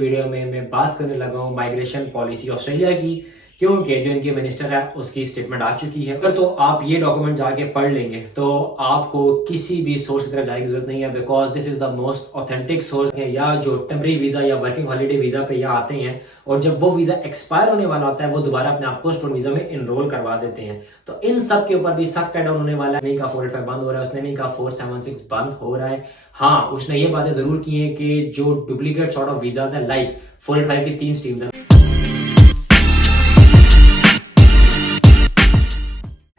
Video में मैं बात करने लगा हूँ माइग्रेशन पॉलिसी ऑस्ट्रेलिया की, क्योंकि जो इनके मिनिस्टर है उसकी स्टेटमेंट आ चुकी है। अगर तो आप ये डॉक्यूमेंट जाके पढ़ लेंगे तो आपको किसी भी सोर्स की तरफ जाने की जरूरत नहीं है, because this is the most authentic source है। या जो टेम्परेरी वीजा या वर्किंग हॉलीडे वीजा पे यहाँ आते हैं और जब वो वीजा एक्सपायर होने वाला होता है वो दोबारा अपने आप को स्टूडेंट वीजा में इनरोल करवा देते हैं। तो इन सब के ऊपर भी सख्त पैड डाउन होने वाला है। नहीं कहा 485 बंद हो रहा है, उसने नहीं कहा 476 बंद हो रहा है। हाँ, उसने ये बातें जरूर की हैं कि जो डुप्लीकेट सॉर्ट ऑफ वीजाज है लाइक 485 की 3 स्ट्रीम्स हैं।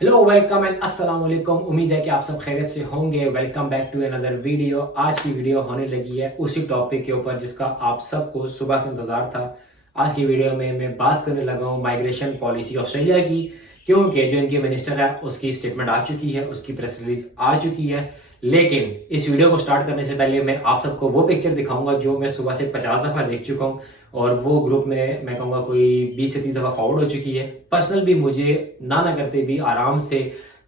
हेलो, वेलकम एंड अस्सलाम वालेकुम। उम्मीद है कि आप सब खैरियत से होंगे। Welcome back to another video. आज की वीडियो होने लगी है उसी टॉपिक के ऊपर जिसका आप सबको सुबह से इंतजार था। आज की वीडियो में मैं बात करने लगा हूँ माइग्रेशन पॉलिसी ऑस्ट्रेलिया की, क्योंकि जो इनके मिनिस्टर है उसकी स्टेटमेंट आ चुकी है, उसकी प्रेस रिलीज आ चुकी है। लेकिन इस वीडियो को स्टार्ट करने से पहले मैं आप सबको वो पिक्चर दिखाऊंगा जो मैं सुबह से 50 दफा देख चुका हूँ और वो ग्रुप में मैं कहूँगा कोई 20 से 30 दफा फॉरवर्ड हो चुकी है। पर्सनल भी मुझे ना करते भी आराम से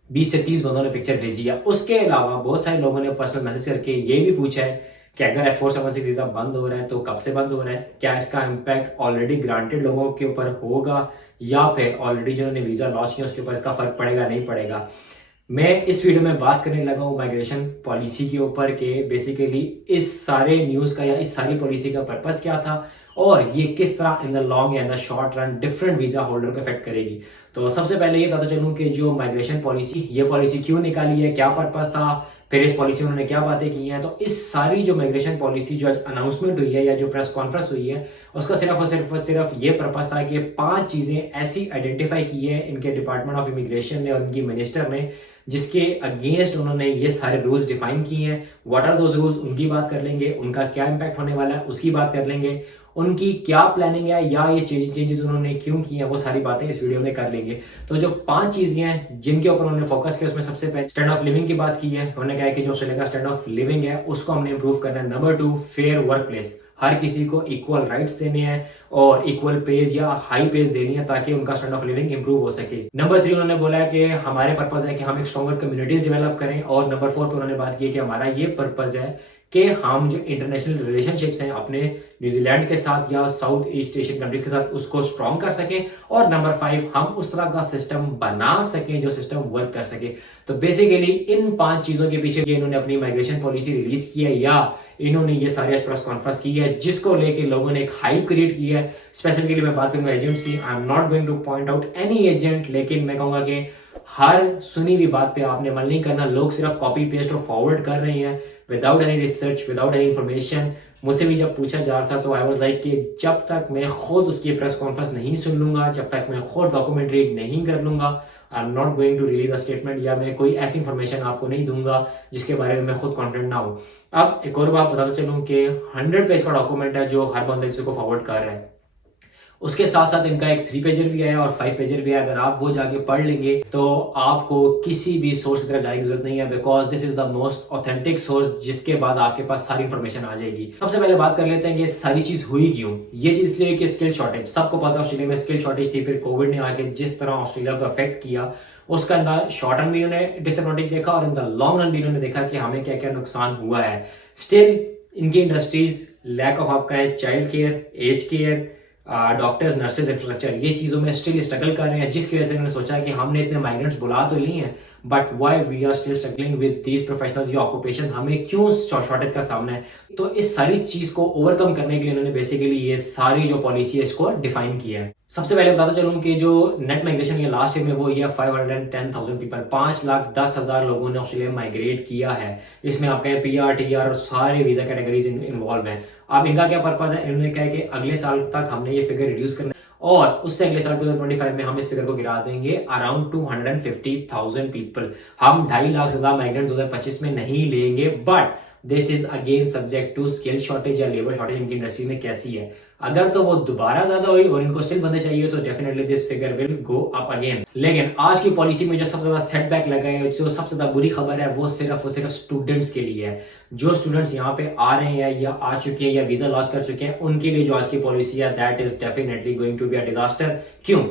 20 से 30 बंदों ने पिक्चर भेजी है। उसके अलावा बहुत सारे लोगों ने पर्सनल मैसेज करके ये भी पूछा है कि अगर F476 वीजा बंद हो रहा है तो कब से बंद हो रहा है, क्या इसका इम्पैक्ट ऑलरेडी ग्रांटेड लोगों के ऊपर होगा या फिर ऑलरेडी जिन्होंने वीजा लॉन्च किया उसके ऊपर इसका फर्क पड़ेगा नहीं पड़ेगा। मैं इस वीडियो में बात करने लगा हूँ माइग्रेशन पॉलिसी के ऊपर के बेसिकली इस सारे न्यूज का या इस सारी पॉलिसी का पर्पस क्या था और ये किस तरह in the long and the short run different visa holder को इफेक्ट करेगी। तो सबसे पहले ये पता चलूं कि जो माइग्रेशन पॉलिसी, ये पॉलिसी क्यों निकाली है, क्या पर्पस था, फिर इस पॉलिसी उन्होंने क्या बातें की हैं। तो इस सारी जो माइग्रेशन पॉलिसी जो अनाउंसमेंट हुई है या जो प्रेस कॉन्फ्रेंस हुई है उसका सिर्फ ये पर्पस था कि 5 चीजें ऐसी आइडेंटिफाई की है इनके डिपार्टमेंट ऑफ इमिग्रेशन ने और इनकी मिनिस्टर ने जिसके अगेंस्ट उन्होंने ये सारे रूल्स डिफाइन किए हैं। व्हाट आर दोज रूल्स, उनकी बात कर लेंगे। उनका क्या इंपैक्ट होने वाला है उसकी बात कर लेंगे। उनकी क्या प्लानिंग है या ये चेंजेस उन्होंने क्यों किए हैं वो सारी बातें इस वीडियो में कर लेंगे। तो जो 5 चीजें हैं जिनके ऊपर उन्होंने फोकस किया उसमें सबसे पहले स्टैंडर्ड ऑफ लिविंग की बात की है। उन्होंने कहा कि जो ऑस्ट्रेलिया का स्टैंडर्ड ऑफ लिविंग है उसको हमने इंप्रूव करना है। नंबर 2, फेयर वर्क प्लेस, हर किसी को इक्वल राइट्स देने हैं और इक्वल पेज या हाई पेज देनी है ताकि उनका स्टैंडर्ड ऑफ लिविंग इंप्रूव हो सके। नंबर 3 उन्होंने बोला है कि हमारे पर्पज है कि हम एक स्ट्रॉन्गर कम्युनिटीज डेवलप करें। और नंबर 4 पर उन्होंने बात की कि हमारा ये पर्पज है कि हम जो इंटरनेशनल रिलेशनशिप्स हैं अपने न्यूजीलैंड के साथ या साउथ ईस्ट एशियन कंट्रीज के साथ उसको स्ट्रॉन्ग कर सकें। और नंबर 5, हम उस तरह का सिस्टम बना सकें जो सिस्टम वर्क कर सके। तो बेसिकली इन 5 चीजों के पीछे इन्होंने अपनी माइग्रेशन पॉलिसी रिलीज की है या इन्होंने ये सारे प्रेस कॉन्फ्रेंस की है जिसको लेके लोगों ने एक हाइप क्रिएट की है। स्पेसिफिकली मैं बात करूंगा एजेंट्स की। आई am not going two point out any agent, लेकिन मैं कहूंगा कि हर सुनी हुई बात पे आपने अमल नहीं करना। लोग सिर्फ कॉपी पेस्ट और फॉरवर्ड कर रहे हैं without any research, without any information. मुझसे भी जब पूछा जा रहा था तो आई वाज लाइक कि जब तक मैं खुद उसकी प्रेस कॉन्फ्रेंस नहीं सुन लूंगा, जब तक मैं खुद डॉक्यूमेंट रीड नहीं कर लूंगा, I am not going to release a statement या मैं कोई ऐसी इंफॉर्मेशन आपको नहीं दूंगा जिसके बारे में मैं खुद कॉन्फिडेंट ना हूं। अब एक और बात बताता चलूं कि 100 पेज का डॉक्यूमेंट है जो हर बंदा इसको फॉरवर्ड कर रहा है। उसके साथ साथ इनका एक 3 पेजर भी है और 5 पेजर भी है। अगर आप वो जाके पढ़ लेंगे तो आपको किसी भी सोर्स की तरफ जाने की जरूरत नहीं है, because this is the most authentic source जिसके बाद आपके पास सारी इंफॉर्मेशन आ जाएगी। सबसे पहले बात कर लेते हैं कि सारी चीज हुई क्यों। ये चीज इसलिए कि स्किल शॉर्टेज, सबको पता है ऑस्ट्रेलिया में स्किल शॉर्टेज थी। फिर कोविड ने आके जिस तरह ऑस्ट्रेलिया को अफेक्ट किया उसका इन द शॉर्ट रन भी इन्होंने डिसएडवांटेज देखा और इन द लॉन्ग रन भी इन्होंने देखा कि हमें क्या क्या नुकसान हुआ है। स्टिल इनकी इंडस्ट्रीज लैक ऑफ आपका है child care, age care, doctors, nurses, infrastructure, ये चीजों में स्टिल स्ट्रगल कर रहे हैं, जिसकी वजह से उन्होंने सोचा कि हमने इतने माइग्रेंट्स बुला तो लिए हैं but why we are still struggling with these professionals या ऑक्यूपेशन, हमें क्यों शॉर्टेज का सामना है। तो इस सारी चीज को ओवरकम करने के लिए उन्होंने बेसिकली ये सारी जो पॉलिसी है इसको डिफाइन किया है। सबसे पहले बताता चलूं कि जो नेट माइग्रेशन ये लास्ट ईयर में वो ये 510,000 पीपल, 5,10,000 लोगों ने ऑस्ट्रेलिया में माइग्रेट किया है। इसमें आप कहें PR, TR और सारे वीजा कैटेगरीज इन्वॉल्व हैं। अब इनका क्या पर्पज है, इन्होंने कहा कि अगले साल तक हमने ये फिगर रिड्यूस करना और उससे अगले साल 2025 में हम इस फिगर को गिरा देंगे अराउंड 250,000 पीपल। हम 2.5 लाख से ज्यादा माइग्रेंट 2025 में नहीं लेंगे, but this is again subject to skill shortage या लेबर शॉर्टेज इनकी इंडस्ट्री में कैसी है। अगर तो वो दोबारा ज्यादा हुई और इनको स्टिल बंदे चाहिए तो definitely this figure will go up again. लेकिन आज की पॉलिसी में जो सबसे ज्यादा सेटबैक लगा है, जो सबसे ज्यादा बुरी खबर है वो सिर्फ स्टूडेंट्स के लिए है। जो स्टूडेंट्स यहाँ पे आ रहे हैं या आ चुके हैं या वीजा लॉन्च कर चुके हैं उनके लिए जो आज की पॉलिसी है that is definitely going to be a disaster. क्यों?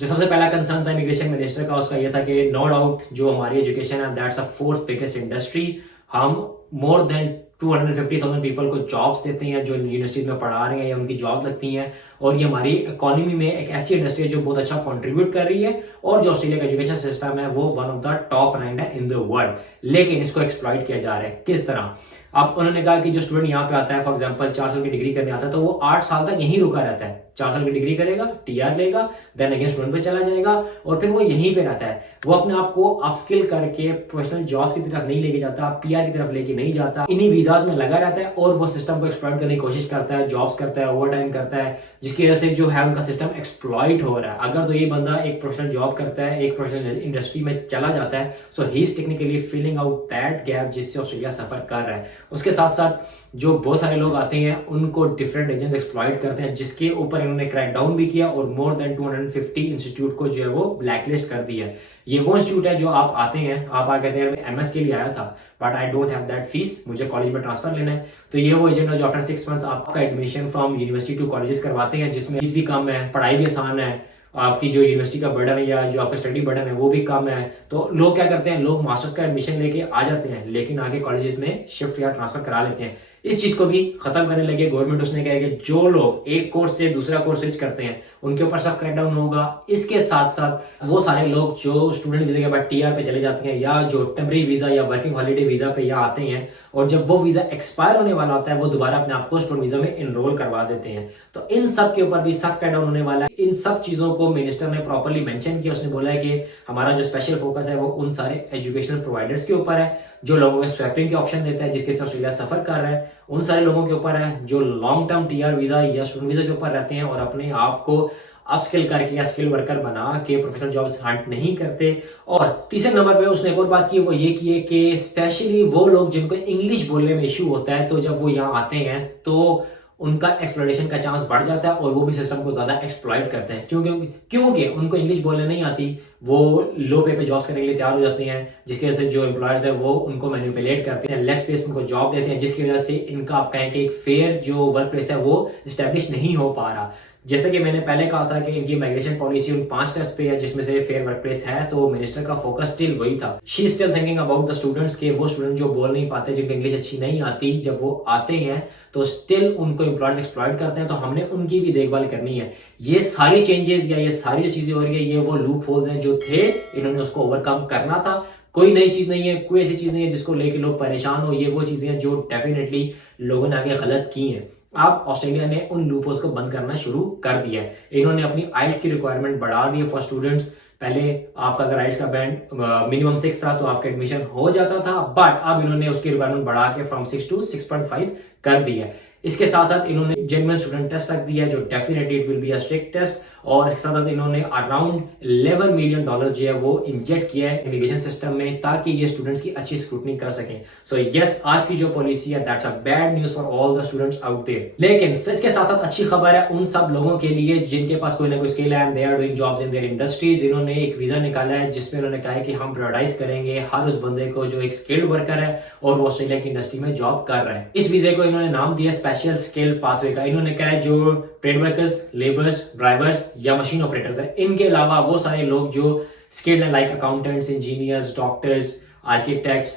जो सबसे पहला कंसर्न था इमिग्रेशन मिनिस्टर का उसका यह था कि नो डाउट जो हमारी एजुकेशन है that's a 4th biggest industry. हम मोर देन 250,000 पीपल को जॉब्स देते हैं जो यूनिवर्सिटी में पढ़ा रहे हैं या उनकी जॉब लगती हैं। और ये हमारी इकोनॉमी में एक ऐसी इंडस्ट्री है जो बहुत अच्छा कंट्रीब्यूट कर रही है और जो ऑस्ट्रेलिया का एजुकेशन सिस्टम है वो one of the top rank है इन द वर्ल्ड। लेकिन इसको एक्सप्लॉइट किया जा रहा है किस तरह? अब उन्होंने कहा कि जो स्टूडेंट यहाँ पे आता है, फॉर एग्जांपल 4 साल की डिग्री करने आता है, तो वो 8 साल तक यहीं रुका रहता है। 4 साल की डिग्री करेगा, टीआर लेगा, देन अगेन स्टूडेंट पे चला जाएगा और फिर वो यहीं पे रहता है। वो अपने आप को अपस्किल करके प्रोफेशनल जॉब की तरफ नहीं लेके जाता, पीआर की तरफ लेके नहीं जाता, इन्हीं वीजाज में लगा रहता है और वो सिस्टम को एक्सप्लॉइट करने की कोशिश करता है, जॉब्स करता है, ओवर टाइम करता है, जिसकी वजह से जो है उनका सिस्टम एक्सप्लॉइट हो रहा है। अगर तो ये बंदा एक प्रोफेशनल जॉब करता है, एक प्रोफेशनल इंडस्ट्री में चला जाता है, so he is technically filling out that gap जिससे ऑस्ट्रेलिया सफर कर रहा है। उसके साथ साथ जो बहुत सारे लोग आते हैं उनको डिफरेंट एजेंट्स एक्सप्लॉइट करते हैं, जिसके ऊपर इन्होंने क्रैक डाउन भी किया और मोर देन 250 इंस्टीट्यूट को जो है वो ब्लैकलिस्ट कर दिया है। ये वो इंस्टीट्यूट है जो आप आते हैं, आप आ कहते हैं मैं एमएस के लिए आया था but I don't have that fees, मुझे कॉलेज में ट्रांसफर लेना है, तो ये वो एजेंट है जो आफ्टर 6 मंथ्स आपका admission from university to colleges करवाते हैं, जिसमें फीस भी कम है, पढ़ाई भी आसान है, आपकी जो यूनिवर्सिटी का बर्डन है या जो आपका स्टडी बर्डन है वो भी कम है। तो लोग क्या करते हैं, लोग मास्टर्स का एडमिशन लेके आ जाते हैं लेकिन आगे कॉलेजेस में शिफ्ट या ट्रांसफर करा लेते हैं। इस चीज को भी खत्म करने लगे गवर्नमेंट। उसने कहा कि जो लोग एक कोर्स से दूसरा कोर्स स्विच करते हैं उनके ऊपर सख्त क्रैकडाउन होगा। इसके साथ साथ वो सारे लोग जो स्टूडेंट वीजा के बाद टीआर पे चले जाते हैं या जो टेम्परेरी वीजा या वर्किंग हॉलीडे वीजा पे या आते हैं और जब वो वीजा एक्सपायर होने वाला होता है वो दोबारा अपने आप को स्टूडेंट वीजा में एनरोल करवा देते हैं। तो इन सब के ऊपर भी सख्त क्रैकडाउन होने वाला है। इन सब चीजों को मिनिस्टर ने प्रॉपर्ली मेंशन किया। उसने बोला है कि हमारा जो स्पेशल फोकस है वो उन सारे एजुकेशनल प्रोवाइडर्स के ऊपर है जो लोगों को स्वैपिंग के ऑप्शन देता है, जिसके साथ ऑस्ट्रेलिया सफर कर रहा है, उन सारे लोगों के ऊपर है जो लॉन्ग टर्म टीआर वीजा या स्टूडेंट वीजा के ऊपर रहते हैं और अपने आप को अपस्किल करके या स्किल वर्कर बना के प्रोफेशनल जॉब्स हंट नहीं करते। और तीसरे नंबर पे उसने एक और बात की, वो ये की है कि स्पेशली वो लोग जिनको इंग्लिश बोलने में इश्यू होता है, तो जब वो यहाँ आते हैं तो उनका एक्सप्लॉइटेशन का चांस बढ़ जाता है और वो भी सिस्टम को ज्यादा एक्सप्लॉइट करते हैं। क्योंकि उनको इंग्लिश बोलने नहीं आती, वो लो पे जॉब्स करने के लिए तैयार हो जाते हैं, जिसकी वजह से जो एम्प्लॉयर्स है वो उनको मैनिपुलेट करते हैं, लेस पेस उनको जॉब देते हैं, जिसकी वजह से इनका आप कहें कि एक फेयर जो वर्क प्लेस है वो स्टैब्लिश नहीं हो पा रहा। जैसे कि मैंने पहले कहा था कि इनकी माइग्रेशन पॉलिसी उन 5 टेस्ट पे है जिसमें से फेयर वर्क प्लेस है, तो मिनिस्टर का फोकस स्टिल वही था। She still thinking about the students के वो स्टूडेंट जो बोल नहीं पाते, जिनको इंग्लिश अच्छी नहीं आती, जब वो आते हैं तो स्टिल उनको एम्प्लॉयर्स एक्सप्लॉइट करते हैं, तो हमने उनकी भी देखभाल करनी है। ये सारी चेंजेस या ये सारी जो चीजें हो रही है ये वो लूप होल्स हैं जो थे, इन्होंने उसको ओवरकम करना था। कोई नई चीज नहीं है, कोई ऐसी चीज नहीं है जिसको लेके लोग परेशान हो। ये वो चीजें हैं जो डेफिनेटली लोगों ने आगे गलत की हैं। अब ऑस्ट्रेलिया ने उन लूपहोल्स को बंद करना शुरू कर दिया है। इन्होंने अपनी आइल्स की रिक्वायरमेंट बढ़ा दी है फॉर स्टूडेंट्स। पहले आपका अगर आइल्स का बैंड मिनिमम 6 था तो आपका एडमिशन हो जाता था, बट अब इन्होंने उसकी रिक्वायरमेंट बढ़ा के फ्रॉम 6 to 6.5 कर दी है। इसके साथ साथ इन्होंने जेन्युइन स्टूडेंट टेस्ट रख दिया है जो definitely it will be a strict test, और इसके साथ साथ इन्होंने अराउंड $11 मिलियन जो है वो इंजेक्ट किया है इमिग्रेशन सिस्टम में ताकि ये स्टूडेंट्स की अच्छी स्क्रूटनी कर सकें। सो यस, आज की जो पॉलिसी है that's a bad news for all the students out there. लेकिन इसके साथ साथ अच्छी खबर है उन सब लोगों के लिए जिनके पास कोई ना कोई स्किल है and they are doing jobs in their industries. इन्होंने एक वीजा निकाला है जिसमें उन्होंने कहा है कि हम प्रायोरिटाइज करेंगे हर उस बंदे को जो एक स्किल्ड वर्कर है और वो ऑस्ट्रेलिया की इंडस्ट्री में जॉब कर रहा है। इस वीजा को इन्होंने नाम दिया स्पेशल स्किल पाथवे का। इन्होंने कहा है जो ट्रेड वर्कर्स, लेबर्स, ड्राइवर्स या मशीन ऑपरेटर्स है, इनके अलावा वो सारे लोग जो स्किल्ड है like accountants, engineers, doctors, architects,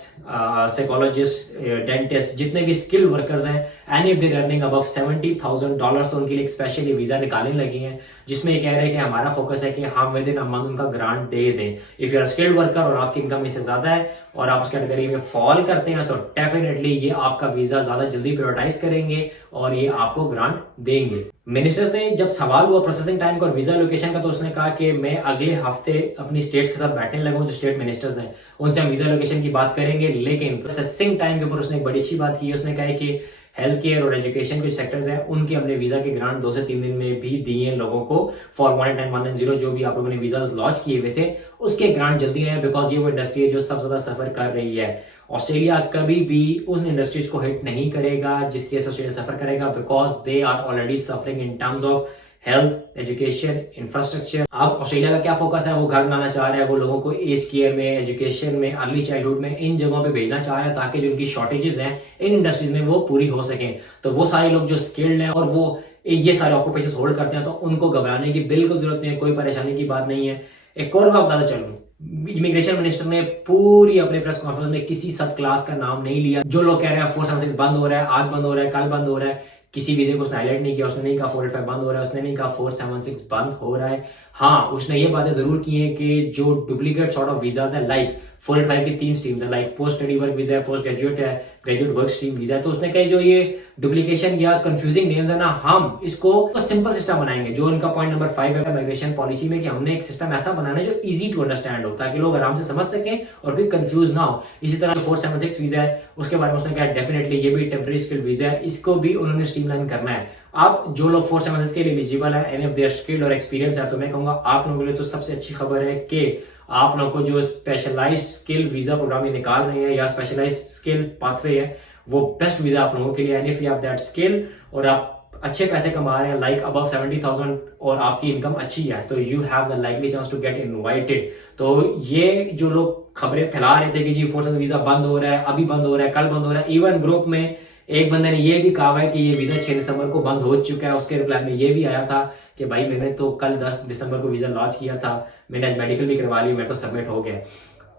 psychologist, dentist, जितने भी स्किल्ड वर्कर्स हैं, any if they earning above $70,000 तो उनके लिए एक स्पेशली वीजा निकालने लगी हैं जिसमें ये कह रहे हैं कि हमारा फोकस है कि हम विद इन अ मंथ उनका ग्रांट दे दें। If you are skilled worker और आपकी इनकम इससे ज्यादा है और आप उस कैटेगरी में फॉल करते हैं तो डेफिनेटली ये आपका वीजा ज्यादा जल्दी प्रायोरिटाइज करेंगे और ये आपको ग्रांट देंगे। मिनिस्टर से जब सवाल हुआ प्रोसेसिंग टाइम का और वीजा लोकेशन का, तो उसने कहा कि मैं अगले हफ्ते अपनी स्टेट्स के साथ बैठने लगा हूं, जो स्टेट मिनिस्टर्स हैं उनसे हम वीजा लोकेशन की बात करेंगे। लेकिन प्रोसेसिंग टाइम के ऊपर उसने एक बड़ी अच्छी बात की है। उसने कहा कि हेल्थ केयर और एजुकेशन के सेक्टर्स हैं उनके हमने वीजा के ग्रांट 2 से 3 दिन में भी दिए हैं लोगों को फॉर 110 जो भी आप लोगों ने वीजा लॉन्च किए हुए थे उसके ग्रांट जल्दी आए, बिकॉज ये वो इंडस्ट्री है जो सबसे ज्यादा सफर कर रही है। ऑस्ट्रेलिया कभी भी उन इंडस्ट्रीज को हिट नहीं करेगा जिसके ऑस्ट्रेलिया सफर करेगा, because they are already suffering in terms of health, education, infrastructure. अब ऑस्ट्रेलिया का क्या फोकस है, वो घर बनाना चाह रहा है, वो लोगों को एज केयर में, एजुकेशन में, अर्ली चाइल्डहुड में, इन जगहों पे भेजना चाह रहा है ताकि जो उनकी शॉर्टेजेस हैं इन इंडस्ट्रीज में वो पूरी हो सकें। तो वो सारे लोग जो स्किल्ड हैं और वो ये सारे ऑक्यूपेशंस होल्ड करते हैं तो उनको घबराने की बिल्कुल जरूरत नहीं है, कोई परेशानी की बात नहीं है। एक और बात बताता चलूं, इमिग्रेशन मिनिस्टर ने पूरी अपने प्रेस कॉन्फ्रेंस में किसी सब क्लास का नाम नहीं लिया। जो लोग कह रहे हैं 476 बंद हो रहा है, आज बंद हो रहा है, कल बंद हो रहा है, किसी वीजे को उसने हाईलाइट नहीं किया। उसने नहीं कहा 485 बंद हो रहा है, उसने नहीं कहा 476 बंद हो रहा है। हाँ, उसने ये बातें जरूर की हैं कि जो डुप्लीकेट सॉर्ट ऑफ वीजाज है, लाइक 485 की 3 स्ट्रीम्स है, like post study work visa है, पोस्ट ग्रेजुएट है, ग्रेजुएट वर्क स्ट्रीम वीजा है। तो उसने कहा जो ये डुप्लीकेशन या कंफ्यूजिंग नेम्स है ना, हम इसको सिंपल सिस्टम बनाएंगे। जो इनका पॉइंट नंबर 5 है माइग्रेशन पॉलिसी में, कि हमने एक सिस्टम ऐसा बनाना है जो इजी टू अंडरस्टैंड हो, ताकि लोग आराम से समझ सकें और कोई कंफ्यूज ना हो। इसी तरह 476 वीजा है, उसके बारे में उसने कहा डेफिनेटली ये भी टेम्परेरी स्किल वीजा है, इसको भी उन्होंने स्ट्रीमलाइन करना है। अब जो लोग 476 के लिए एलिजिबल है, एनी ऑफ देयर स्किल और एक्सपीरियंस है, तो मैं कहूंगा आप लोगों के लिए तो सबसे अच्छी खबर है कि आप लोगों को जो स्पेशलाइज्ड स्किल वीजा प्रोग्राम ये निकाल रहे हैं या स्पेशलाइज्ड स्किल पाथवे है, वो बेस्ट वीजा आप लोगों के लिए। And if you have that skill और आप अच्छे पैसे कमा रहे हैं, लाइक अबव 70,000, और आपकी इनकम अच्छी है, तो you have the likely chance to get invited. तो ये जो लोग खबरें फैला रहे थे कि जी 476 वीजा बंद हो रहा है, अभी बंद हो रहा है, कल बंद हो रहा है, इवन ग्रुप में एक बंदे ने ये भी कहा है कि ये वीजा 6 दिसंबर को बंद हो चुका है। उसके रिप्लाई में ये भी आया था कि भाई मैंने तो कल 10 दिसंबर को वीजा लॉन्च किया था, मैंने आज मेडिकल भी करवा ली, मेरे तो सबमिट हो गया।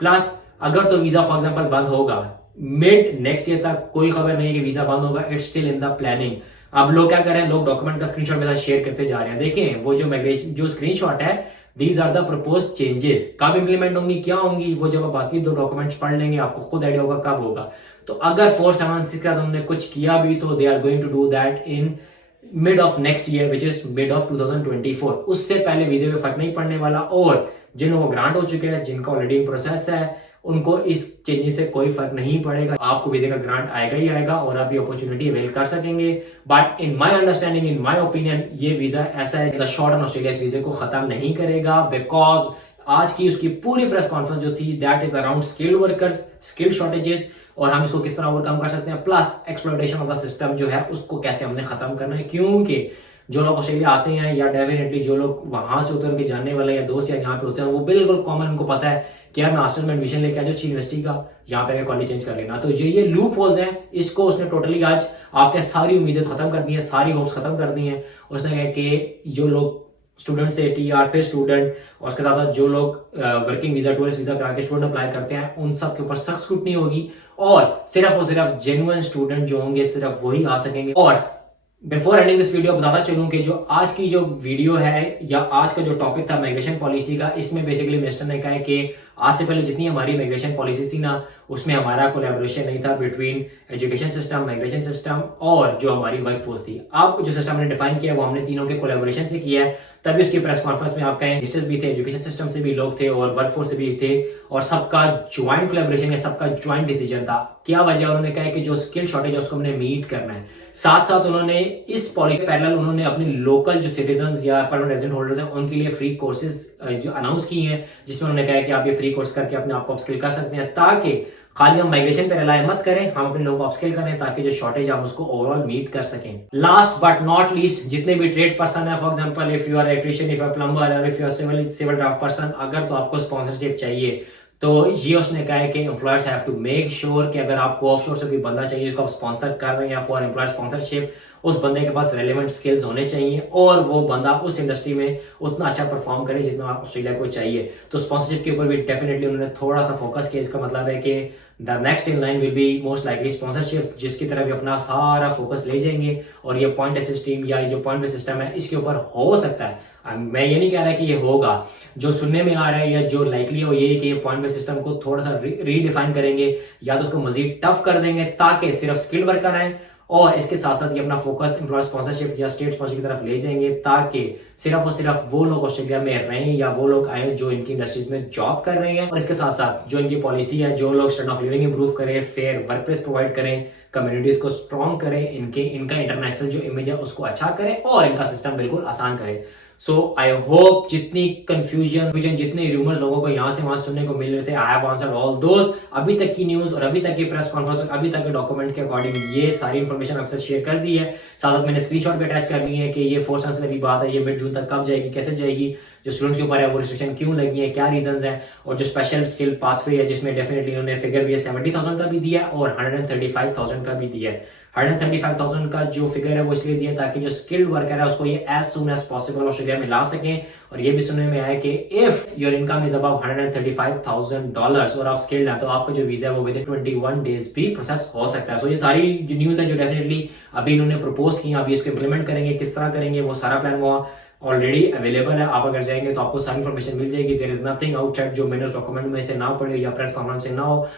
प्लस अगर तो वीजा फॉर एग्जांपल बंद होगा मिड नेक्स्ट ईयर तक, कोई खबर नहीं है कि वीजा बंद होगा, it's still in the planning. अब लोग क्या कर रहे हैं, लोग डॉक्यूमेंट का स्क्रीनशॉट मेरे साथ शेयर करते जा रहे हैं। देखें वो जो माइग्रेशन जो स्क्रीनशॉट है, these are the propose changes. कब इंप्लीमेंट होंगी, क्या होंगी, वो जब आप बाकी 2 डॉक्यूमेंट्स पढ़ लेंगे आपको खुद आइडिया होगा कब होगा। तो अगर 476 का तुमने कुछ किया भी, तो they are going to do that in mid of next year, which is mid of 2024। उससे पहले वीजे पे फर्क नहीं पड़ने वाला। और जिनको ग्रांट हो चुके हैं, जिनका ऑलरेडी इन प्रोसेस है, उनको इस चेंजेस से कोई फर्क नहीं पड़ेगा। आपको वीजे का ग्रांट आएगा ही आएगा और आप ये अपॉर्चुनिटी अवेल कर सकेंगे। But in my understanding, in my opinion, ये वीजा ऐसा है द शॉर्ट ऑन ऑस्ट्रेलिया वीजे को खत्म नहीं करेगा, बिकॉज आज की उसकी पूरी प्रेस कॉन्फ्रेंस जो थी that is around skilled workers, skill shortages, और हम इसको किस तरह ओवरकम कर सकते हैं, plus exploitation of the system जो है उसको कैसे हमने खत्म करना है। क्योंकि जो लोग ऑस्ट्रेलिया आते हैं, या डेफिनेटली जो लोग वहां से उतर के जाने वाले या दोस्त या यहाँ पे होते हैं, वो बिल्कुल कॉमन, उनको पता है कि यार मास्टर्स में एडमिशन लेके आ जाओ अच्छी यूनिवर्सिटी का, यहाँ पे कॉलेज चेंज कर लेना। तो ये लूप होल्स हैं, इसको उसने टोटली आज आपके सारी उम्मीदें खत्म कर दी है, सारी होप्स खत्म कर दी है। उसने कहा कि जो लोग स्टूडेंट से टीआर पे स्टूडेंट, और उसके साथ जो लोग वर्किंग वीजा, टूरिस्ट वीजा पे आके स्टूडेंट अप्लाई करते हैं, उन सब के ऊपर सख्त स्क्रूटनी होगी, और सिर्फ जेन्युइन स्टूडेंट जो होंगे सिर्फ वही आ सकेंगे। और बिफोर एंडिंग दिस वीडियो बताता चलूं कि जो आज की जो वीडियो है या आज का जो टॉपिक था माइग्रेशन पॉलिसी का, इसमें बेसिकली मिनिस्टर ने कहा है कि आज से पहले जितनी हमारी माइग्रेशन पॉलिसी थी ना, उसमें हमारा कोलैबोरेशन नहीं था between education system, migration system और जो हमारी वर्कफोर्स थी। अब जो सिस्टम हमने डिफाइन किया वो हमने तीनों के कोलैबोरेशन से किया है। तभी उसकी प्रेस कॉन्फ्रेंस में आपका मिनिस्टर्स भी थे, एजुकेशन सिस्टम से भी लोग थे और वर्कफोर्स से भी थे, और सबका ज्वाइंट कोलैबोरेशन है, सबका ज्वाइंट डिसीजन था। क्या वजह, उन्होंने कहा कि जो स्किल शॉर्टेज है उसको हमने मीट करना है। साथ साथ उन्होंने इस पॉलिसी पैरेलल उन्होंने अपनी लोकल जो सिटीजन्स या परमानेंट रेजिडेंट होल्डर्स हैं उनके लिए फ्री कोर्सेज जो अनाउंस किए हैं, जिसमें उन्होंने कहा कि आप ये फ्री कोर्स करके अपने आप को अपस्किल कर सकते हैं, ताकि खाली हम माइग्रेशन पे रिलाय मत करें, हम अपने लोगों को अपस्किल करें, ताकि जो शॉर्टेज है हम उसको ओवरऑल मीट कर सकें। लास्ट बट नॉट लीस्ट, जितने भी ट्रेड पर्सन है, for example if you are electrician, if you are plumber, और if you are civil draft person, अगर तो आपको स्पॉन्सरशिप चाहिए, तो ये उसने कहा है कि employers have to make sure कि अगर आपको ऑफशोर से कोई बंदा चाहिए जिसको आप स्पॉन्सर कर रहे हैं फॉर एम्प्लॉयर स्पॉन्सरशिप, उस बंदे के पास रेलेवेंट स्किल्स होने चाहिए और वो बंदा उस इंडस्ट्री में उतना अच्छा परफॉर्म करे जितना ऑस्ट्रेलिया को चाहिए। तो स्पॉन्सरशिप के ऊपर भी डेफिनेटली उन्होंने थोड़ा सा फोकस किया। इसका मतलब है कि the next in line will be most likely sponsorship, जिसकी तरफ भी अपना सारा फोकस ले जाएंगे। और ये पॉइंट सिस्टम या जो पॉइंट बेस्ड सिस्टम है, इसके ऊपर हो सकता है, मैं ये नहीं कह रहा कि ये होगा, जो सुनने में आ रहा है या जो लाइकली हो ये कि ये पॉइंट बेस्ड सिस्टम को थोड़ा सा रीडिफाइन करेंगे या तो उसको मजीद टफ कर देंगे, ताकि सिर्फ स्किल्ड वर्कर आए, और इसके साथ साथ ये अपना फोकस एम्प्लॉयर स्पॉन्सरशिप या स्टेट स्पॉन्सरशिप की तरफ ले जाएंगे, ताकि सिर्फ और सिर्फ वो लोग ऑस्ट्रेलिया में रहें या वो लोग आए जो इनकी इंडस्ट्रीज में जॉब कर रहे हैं। और इसके साथ साथ जो इनकी पॉलिसी है, जो लोग स्टैंडर्ड ऑफ लिविंग इंप्रूव करें, फेयर वर्क प्लेस प्रोवाइड करें, कम्युनिटीज को स्ट्रॉन्ग करें, इनका इंटरनेशनल जो इमेज है उसको अच्छा करें और इनका सिस्टम बिल्कुल आसान करें। सो आई होप जितनी कंफ्यूजन जितने रूमर्स लोगों को यहाँ से वहां सुनने को मिल रहे थे, I have answered all those. अभी तक की न्यूज और अभी तक की प्रेस कॉन्फ्रेंस और अभी तक के डॉक्यूमेंट के अकॉर्डिंग ये सारी इन्फॉर्मेशन आपसे शेयर कर दी है। साथ साथ मैंने स्क्रीनशॉट भी अटैच कर दी है कि ये 4 साल वाली बात है, ये मिड जून तक कब जाएगी, कैसे जाएगी, जो स्टूडेंट्स के ऊपर है वो रिस्ट्रिक्शन क्यों लगी है, क्या रीजंस है, और जो स्पेशल स्किल पाथवे है जिसमें डेफिनेटली उन्होंने फिगर भी 70,000 का भी दिया और 135,000 का भी दिया है। 135,000 का जो फिगर है वो इसलिए दिया ताकि जो स्किल्ड वर्कर है उसको ये as soon as possible Australia में ला सकें। और ये भी सुनने में आया कि if your income is above $135,000 और आप स्किल्ड हैं तो आपका जो वीजा है वो विद इन 21 डेज भी प्रोसेस हो सकता है। सो ये सारी जो न्यूज है जो डेफिनेटली अभी इन्होंने प्रपोज की, अभी इसको इम्प्लीमेंट करेंगे, किस तरह करेंगे वो सारा प्लान वो ऑलरेडी अवेलेबल है। आप अगर जाएंगे तो आपको सारी इन्फॉर्मेशन मिल जाएगी। देयर इज नथिंग आउटसाइड जो मैंने उस डॉक्यूमेंट में से ना पढ़े या प्रेस कॉन्फ्रेंस से ना हो।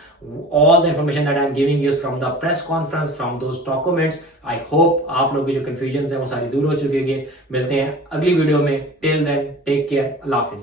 All the information that I am giving is from the press conference, from those documents. I hope आप लोगों की जो कंफ्यूजन है वो सारी दूर हो चुकी होगी। मिलते हैं अगली वीडियो में। टिल देन टेक केयर, अल्लाह हाफिज।